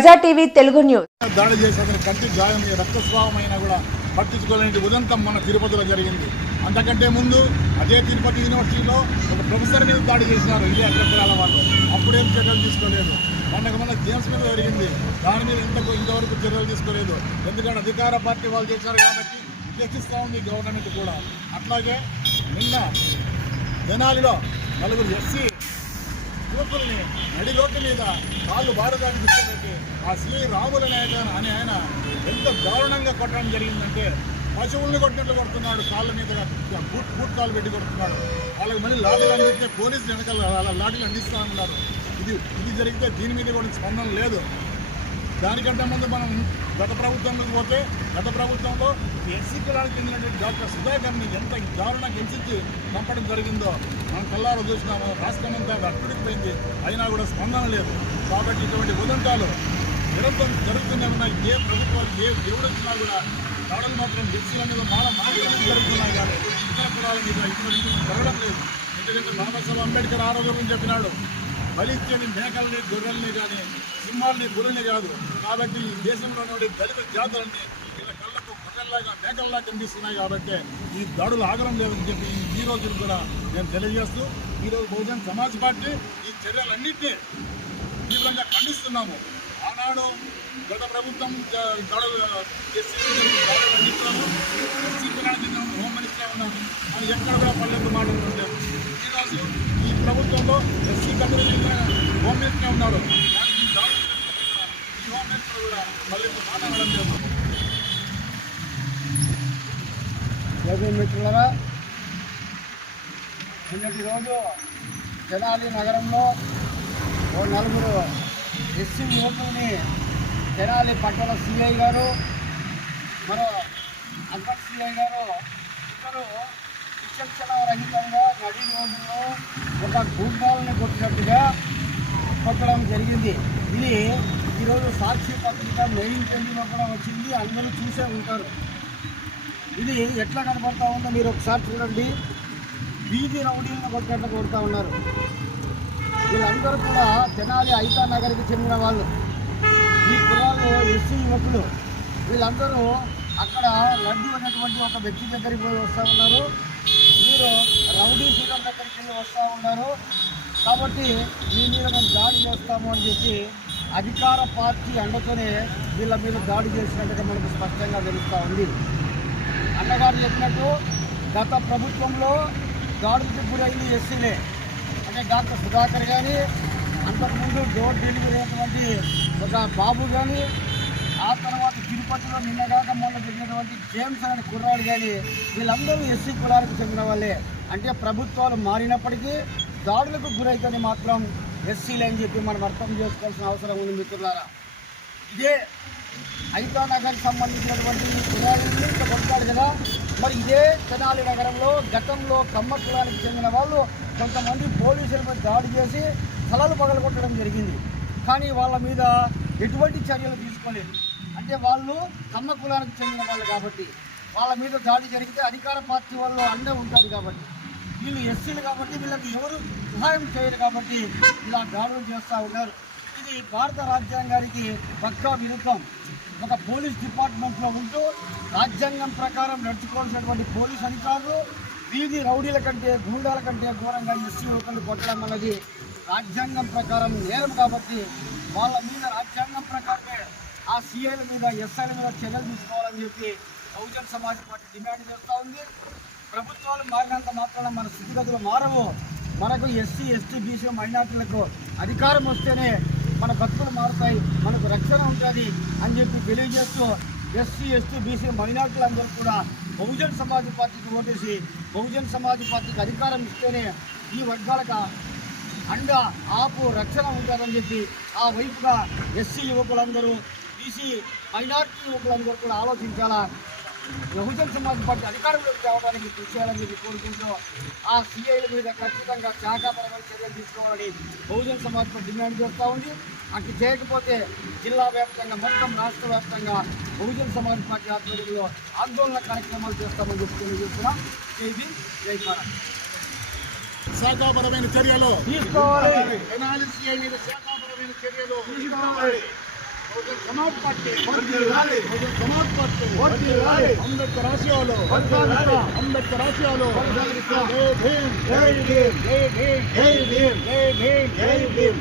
ప్రజా TV Telugu news. దాడి చేసి అతని కంటి గాయం అయినా కూడా పట్టించుకోలేని ఉదంతం మన తిరుపతిలో జరిగింది. అంతకంటే ముందు అదే తిరుపతి యూనివర్సిటీలో ఒక ప్రొఫెసర్ మీద దాడి చేసినారు ఇదే అగ్రకులాల వాళ్ళు. అప్పుడేం చర్యలు తీసుకోలేదు. మనకు మన జేమ్స్ మీద జరిగింది. దాని మీద ఇంతకు ఇంతవరకు చర్యలు తీసుకోలేదు. ఎందుకంటే అధికార పార్టీ వాళ్ళు చేశారు కాబట్టి చర్చిస్తూ ఉంది గవర్నమెంట్ కూడా. అట్లాగే నిన్న తెనాలిలో నలుగురు ఎస్సీ యువకుల్ని నడి రోడ్డు మీద కాళ్ళు బారదానికి ఇష్టపెట్టి ఆ శ్రీరాముల రాముల నాయక అని ఆయన ఎంత దారుణంగా కొట్టడం జరిగిందంటే పశువుల్ని కొట్టినట్లు కొడుతున్నాడు కాళ్ళ మీద బూట్ బూట్ కాలు పెట్టి కొడుతున్నాడు. వాళ్ళకి మళ్ళీ లాఠీలు అందిస్తే పోలీసులు వెనకాల అలా లాఠీలు అందిస్తూ ఉన్నారు. ఇది ఇది జరిగితే దీని మీద కూడా స్పందన లేదు. దానికంటే ముందు మనం గత ప్రభుత్వంలోకి పోతే గత ప్రభుత్వంలో ఎస్సీ కులానికి చెందినటువంటి డాక్టర్ సుధాకర్ని ఎంత దారుణంగా హింసించి పంపడం జరిగిందో మనం కల్లారో చూసినాము. రాష్ట్రం అంతా అట్టుడిపోయింది అయినా కూడా స్పందన లేదు. కాబట్టి ఇటువంటి ఉదంతాలు నిరంతరం జరుగుతూనే ఉన్నాయి. ఏ ప్రభుత్వాలు ఏ దేవుడు వచ్చినా కూడా దాడులు మాత్రం ఎస్సీల మీద మాల మాత్రమే జరుగుతున్నాయి కానీ ఇతర కులాల మీద ఇటువంటి జరగడం లేదు. ఎందుకంటే బాబాసాహెబ్ అంబేద్కర్ ఆరోగ్యం చెప్పినాడు? బలిచ్చేది మేకల్ని గొర్రెల్ని కానీ సింహాల్ని గుర్రెల్ని కాదు. కాబట్టి ఈ దేశంలో ఉండే దళిత జాతులన్నీ ఇలా కళ్ళకు గొర్రెల్లాగా మేకల్లాగా కనిపిస్తున్నాయి కాబట్టి ఈ దాడులు ఆగడం లేదని చెప్పి ఈ- ఈ రోజులు కూడా నేను తెలియజేస్తూ ఈరోజు బహుజన్ సమాజ్ పార్టీ ఈ చర్యలన్నింటినీ తీవ్రంగా ఖండిస్తున్నాము. ఆనాడు గత ప్రభుత్వం జ- దాడులు ఖండిస్తున్నాము ఎస్సీ కులానికి హోమ్ మినిస్టర్ ఉన్నాను అని ఎక్కడ కూడా పడలేదు మాట్లాడుతుంటాము ఈరోజు ఈ ప్రభుత్వంలో ఎస్సీ కమ్యూనిటీ హోమ్ మినిస్టర్ ఉన్నారు కానీ ఈ దాడులు జరిగితే కూడా ఈ హోమ్ మినిస్టర్ కూడా మాట్లాడడం మిత్రులరా నిన్నటి రోజు తెనాలి నగరంలో ఓ నలుగురు ఎస్సీ యువకుల్ని తెనాలి పట్టణ సిఐ గారు మరో అర్బన్ సిఐ గారు ఇద్దరు విచక్షణ రహితంగా నడి రోడ్డులో ఒక గుండాలని కొట్టినట్టుగా కొట్టడం జరిగింది. ఇది ఈరోజు సాక్షి పత్రిక మెయిన్ పేజీలో కూడా వచ్చింది. అందరూ చూసే ఉంటారు. ఇది ఎట్లా కనపడతా ఉందో మీరు ఒకసారి చూడండి. వీధి రౌడీలను కొట్టినట్లు కొడుతూ ఉన్నారు. వీళ్ళందరూ కూడా తెనాలి ఐతా నగర్కి చెందిన వాళ్ళు. ఈ కులాలు ఎస్సీ యువకులు. వీళ్ళందరూ అక్కడ లడ్డు అనేటువంటి ఒక వ్యక్తి దగ్గరికి పోయి వస్తూ ఉన్నారు. మీరు రౌడీ సీటర్ దగ్గరికి వెళ్ళి వస్తూ ఉన్నారు. కాబట్టి మీ మీద మేము దాడి చేస్తాము అని చెప్పి అధికార పార్టీ అండతోనే వీళ్ళ మీద దాడి చేసినట్టుగా మనకు స్పష్టంగా తెలుస్తూ ఉంది. అన్నగారు చెప్పినట్టు గత ప్రభుత్వంలో దాడులకు గురైంది ఎస్సీలే అంటే డాక్టర్ సుధాకర్ కానీ అంతకుముందు డోర్ డెలివరీ అయినటువంటి ఒక బాబు కానీ ఆ తర్వాత తిరుపతిలో నిన్నగాక మొన్న జరిగినటువంటి జేమ్స్ అనే కుర్రాడు కానీ వీళ్ళందరూ ఎస్సీ కులానికి చెందిన వాళ్ళే. అంటే ప్రభుత్వాలు మారినప్పటికీ దాడులకు గురైతేనే మాత్రం ఎస్సీలే అని చెప్పి మనం అర్థం చేసుకోవాల్సిన అవసరం ఉంది మిత్రులారా. ఇదే ఐతా నగర్ సంబంధించినటువంటి ఈ ఇక్కడ కొడతాడు కదా మరి ఇదే తెనాలి నగరంలో గతంలో కమ్మ కులానికి చెందిన వాళ్ళు కొంతమంది పోలీసులపై దాడి చేసి తలలు పగలగొట్టడం జరిగింది. కానీ వాళ్ళ మీద ఎటువంటి చర్యలు తీసుకోలేదు. అంటే వాళ్ళు కమ్మ కులానికి చెందిన వాళ్ళు కాబట్టి వాళ్ళ మీద దాడి జరిగితే అధికార పార్టీ వాళ్ళు అండే ఉంటారు కాబట్టి. వీళ్ళు ఎస్సీలు కాబట్టి వీళ్ళకి ఎవరు సహాయం చేయరు కాబట్టి ఇలా దాడులు చేస్తూ ఉన్నారు. ఇది భారత రాజ్యాంగానికి పక్కా విరుద్ధం. ఒక పోలీస్ డిపార్ట్మెంట్లో ఉంటూ రాజ్యాంగం ప్రకారం నడుచుకోవాల్సినటువంటి పోలీస్ అధికారులు వీధి రౌడీల కంటే గూండాల కంటే ఘోరంగా ఎస్సీ యువకులు కొట్టడం అన్నది రాజ్యాంగం ప్రకారం నేరం కాబట్టి వాళ్ళ మీద రాజ్యాంగం ప్రకారమే ఆ సీఐల మీద ఎస్ఐల మీద చర్యలు తీసుకోవాలని చెప్పి బహుజన్ సమాజ్ పార్టీ డిమాండ్ చేస్తూ ఉంది. ప్రభుత్వాలు మారినంత మాత్రాన మన స్థితిగతులు మారవు. మనకు ఎస్సీ ఎస్టీ బీసీ మైనార్టీలకు అధికారం వస్తేనే మన బతుకులు మారుతాయి మనకు రక్షణ ఉంటుంది అని చెప్పి తెలియజేస్తూ ఎస్సీ ఎస్టీ బీసీ మైనార్టీలందరూ కూడా బహుజన్ సమాజ్ పార్టీకి ఓటేసి బహుజన్ సమాజ్ పార్టీకి అధికారం ఇస్తేనే ఈ వర్గాలకు అండ ఆపు రక్షణ ఉంటుందని చెప్పి ఆ వైపుగా ఎస్సీ యువకులందరూ బీసీ మైనార్టీ యువకులందరూ కూడా ఆలోచించాలా? బహుజన్ సమాజ్ పార్టీ అధికారంలోకి రావడానికి కృషి చేయాలని చెప్పి కోరుకుంటూ ఆ సీఐల మీద ఖచ్చితంగా శాఖాపరమైన చర్యలు తీసుకోవాలని బహుజన్ సమాజ్ పార్టీ డిమాండ్ చేస్తూ ఉంది. అటు చేయకపోతే జిల్లా వ్యాప్తంగా మొత్తం రాష్ట్ర వ్యాప్తంగా బహుజన్ సమాజ్ పార్టీ ఆధ్వర్యంలో ఆందోళన కార్యక్రమాలు చేస్తామని చెప్పి తెలియజేస్తున్నాం. భీమ్ జై భారత్. శాఖాపరమైన చర్యలు తీసుకోవాలి. మీద శాఖాపరమైన చర్యలు తీసుకోవాలి. బహుజన్ సమాజ్ పార్టీ వర్ధిల్లాలి. బహుజన్ సమాజ్ పార్టీ వర్ధిల్లాలి. అంబేద్కర్ ఆశయాలు వర్ధిల్లాలి. అంబేద్కర్ ఆశయాలు వర్ధిల్లాలి. జై భీమ్ జై భీమ్